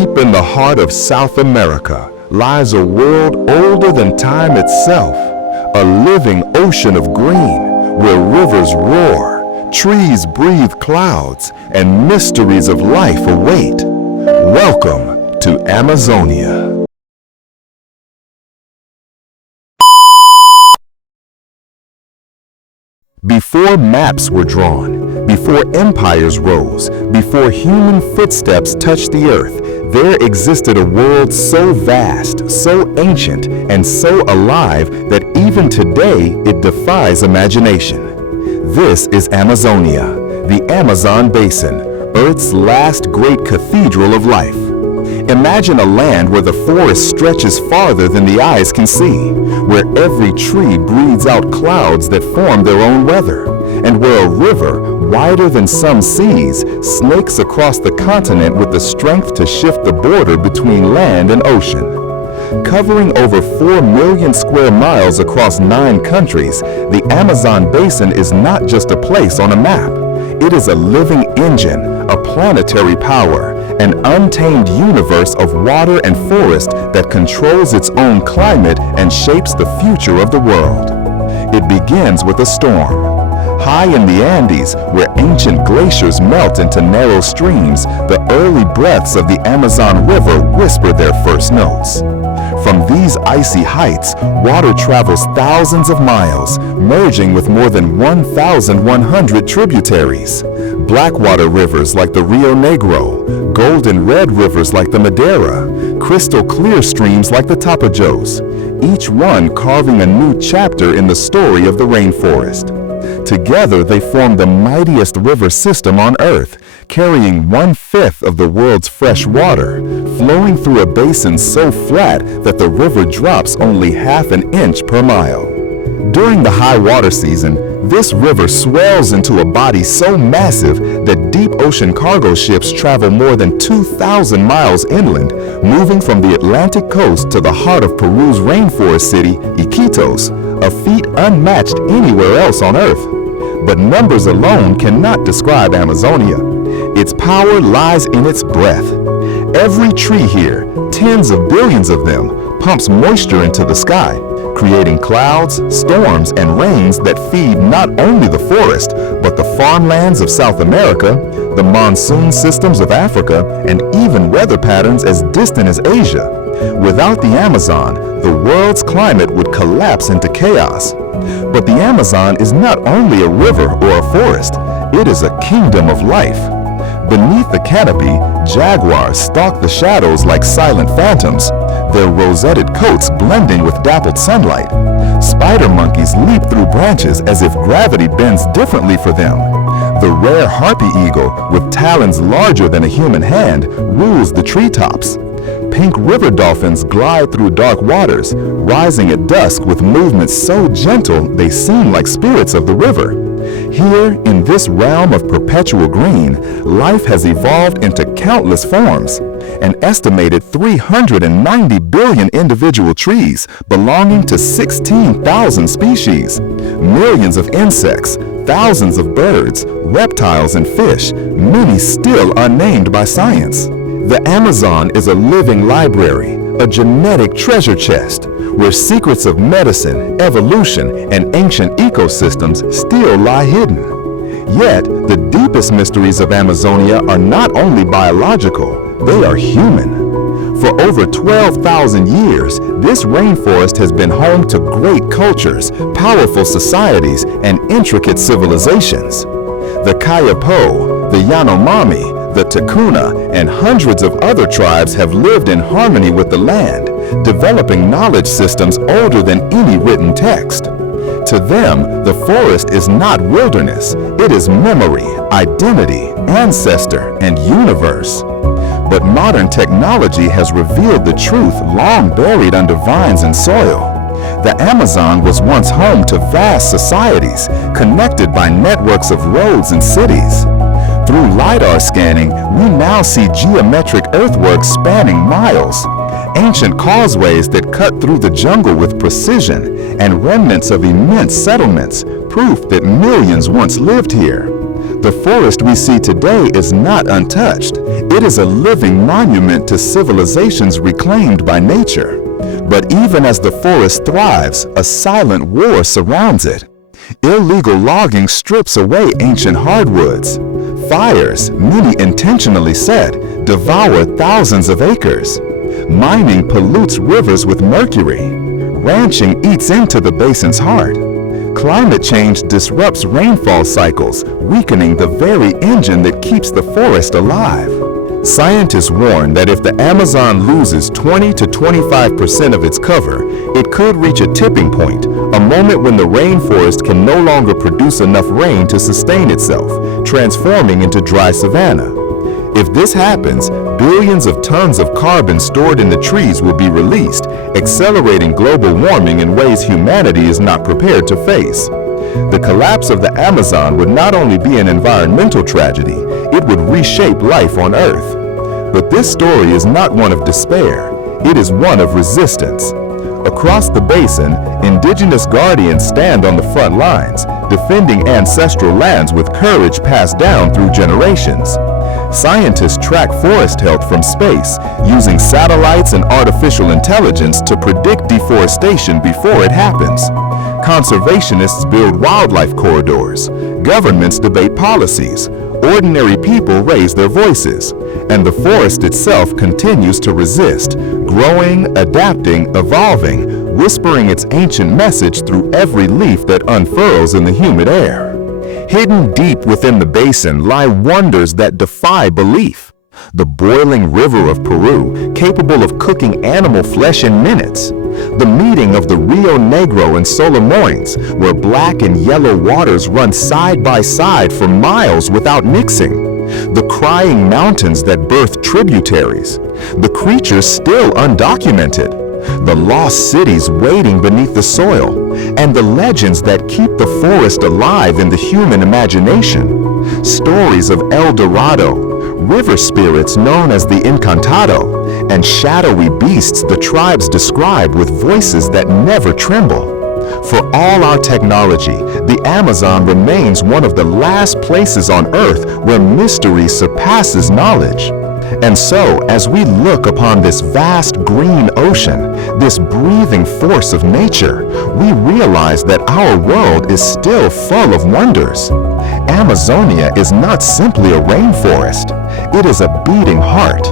Deep in the heart of South America lies a world older than time itself, a living ocean of green where rivers roar, trees breathe clouds, and mysteries of life await. Welcome to Amazonia. Before maps were drawn, before empires rose, before human footsteps touched the earth, there existed a world so vast, so ancient, and so alive that even today it defies imagination. This is Amazonia, the Amazon Basin, Earth's last great cathedral of life. Imagine a land where the forest stretches farther than the eyes can see, where every tree breathes out clouds that form their own weather, and where a river, wider than some seas, snakes across the continent with the strength to shift the border between land and ocean. Covering over 4 million square miles across 9 countries, the Amazon Basin is not just a place on a map. It is a living engine, a planetary power, an untamed universe of water and forest that controls its own climate and shapes the future of the world. It begins with a storm. High in the Andes, where ancient glaciers melt into narrow streams, the early breaths of the Amazon River whisper their first notes. From these icy heights, water travels thousands of miles, merging with more than 1,100 tributaries. Blackwater rivers like the Rio Negro, golden red rivers like the Madeira, crystal clear streams like the Tapajos, each one carving a new chapter in the story of the rainforest. Together they form the mightiest river system on Earth, carrying 1/5 of the world's fresh water, flowing through a basin so flat that the river drops only half an inch per mile. During the high water season, this river swells into a body so massive that deep ocean cargo ships travel more than 2,000 miles inland, moving from the Atlantic coast to the heart of Peru's rainforest city, Iquitos, a feat unmatched anywhere else on Earth. But numbers alone cannot describe Amazonia. Its power lies in its breath. Every tree here, tens of billions of them, pumps moisture into the sky, creating clouds, storms, and rains that feed not only the forest, but the farmlands of South America, the monsoon systems of Africa, and even weather patterns as distant as Asia. Without the Amazon, the world's climate would collapse into chaos. But the Amazon is not only a river or a forest, it is a kingdom of life. Beneath the canopy, jaguars stalk the shadows like silent phantoms, their rosetted coats blending with dappled sunlight. Spider monkeys leap through branches as if gravity bends differently for them. The rare harpy eagle, with talons larger than a human hand, rules the treetops. Pink river dolphins glide through dark waters, rising at dusk with movements so gentle they seem like spirits of the river. Here, in this realm of perpetual green, life has evolved into countless forms. An estimated 390 billion individual trees belonging to 16,000 species, millions of insects, thousands of birds, reptiles, and fish, many still unnamed by science. The Amazon is a living library, a genetic treasure chest, where secrets of medicine, evolution, and ancient ecosystems still lie hidden. Yet, the deepest mysteries of Amazonia are not only biological, they are human. For over 12,000 years, this rainforest has been home to great cultures, powerful societies, and intricate civilizations. The Kayapo, the Yanomami, the Takuna, and hundreds of other tribes have lived in harmony with the land, developing knowledge systems older than any written text. To them, the forest is not wilderness, it is memory, identity, ancestor, and universe. But modern technology has revealed the truth long buried under vines and soil. The Amazon was once home to vast societies, connected by networks of roads and cities. Through LiDAR scanning, we now see geometric earthworks spanning miles, ancient causeways that cut through the jungle with precision, and remnants of immense settlements, proof that millions once lived here. The forest we see today is not untouched. It is a living monument to civilizations reclaimed by nature. But even as the forest thrives, a silent war surrounds it. Illegal logging strips away ancient hardwoods. Fires, many intentionally set, devour thousands of acres. Mining pollutes rivers with mercury. Ranching eats into the basin's heart. Climate change disrupts rainfall cycles, weakening the very engine that keeps the forest alive. Scientists warn that if the Amazon loses 20 to 25% of its cover, it could reach a tipping point, a moment when the rainforest can no longer produce enough rain to sustain itself, transforming into dry savanna. If this happens, billions of tons of carbon stored in the trees will be released, accelerating global warming in ways humanity is not prepared to face. The collapse of the Amazon would not only be an environmental tragedy, it would reshape life on Earth. But this story is not one of despair, it is one of resistance. Across the basin, indigenous guardians stand on the front lines, defending ancestral lands with courage passed down through generations. Scientists track forest health from space, using satellites and artificial intelligence to predict deforestation before it happens. Conservationists build wildlife corridors. Governments debate policies. Ordinary people raise their voices. And the forest itself continues to resist, growing, adapting, evolving, whispering its ancient message through every leaf that unfurls in the humid air. Hidden deep within the basin lie wonders that defy belief. The boiling river of Peru, capable of cooking animal flesh in minutes. The meeting of the Rio Negro and Solimoens, where black and yellow waters run side by side for miles without mixing. The crying mountains that birth tributaries. The creatures still undocumented. The lost cities waiting beneath the soil, and the legends that keep the forest alive in the human imagination. Stories of El Dorado, river spirits known as the Encantado, and shadowy beasts the tribes describe with voices that never tremble. For all our technology, the Amazon remains one of the last places on Earth where mystery surpasses knowledge. And so, as we look upon this vast green ocean, this breathing force of nature, we realize that our world is still full of wonders. Amazonia is not simply a rainforest. It is a beating heart,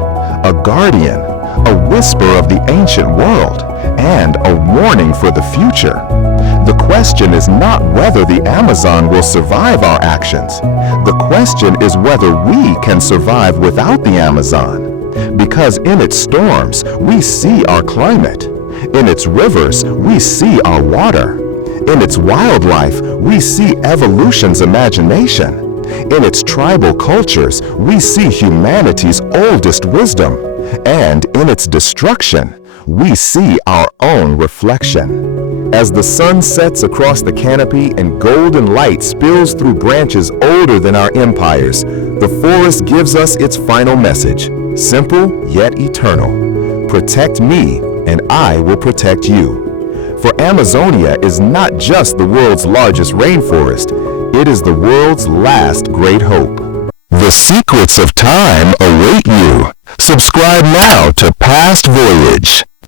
a guardian, a whisper of the ancient world, and a warning for the future. The question is not whether the Amazon will survive our actions. The question is whether we can survive without the Amazon. Because in its storms, we see our climate. In its rivers, we see our water. In its wildlife, we see evolution's imagination. In its tribal cultures, we see humanity's oldest wisdom. And in its destruction, we see our own reflection. As the sun sets across the canopy and golden light spills through branches older than our empires, the forest gives us its final message, simple yet eternal. Protect me, and I will protect you. For Amazonia is not just the world's largest rainforest, it is the world's last great hope. The secrets of time await you. Subscribe now to PastVoyage.